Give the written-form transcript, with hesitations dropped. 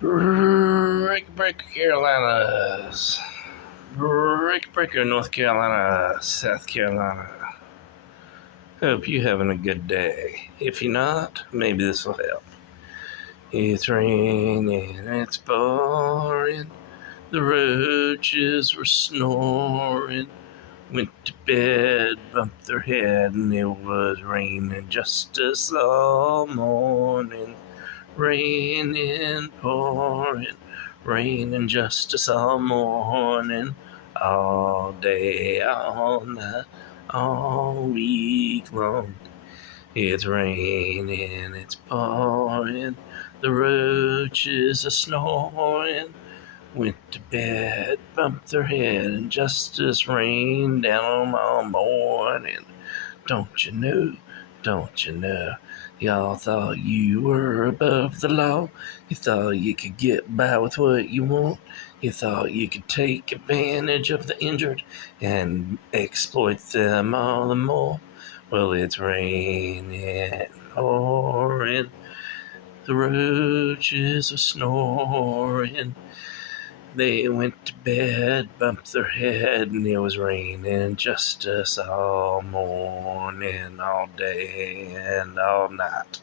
Breaker, Carolinas. Breaker, North Carolina, South Carolina. Hope you're having a good day. If you're not, maybe this will help. It's raining, it's pouring. The roaches were snoring. Went to bed, bumped their head, and it was raining just as all morning. Raining, pouring, raining just as all morning, all day, all night, all week long. It's raining, it's pouring, the roaches are snoring. Went to bed, bumped their head, and just as rain down all morning. Don't you know, don't you know, y'all thought you were above the law. You thought you could get by with what you want. You thought you could take advantage of the injured and exploit them all the more. Well, it's raining, pouring, the roaches are snoring. They went to bed, bumped their head, and it was raining just as all morning, all day, and all night.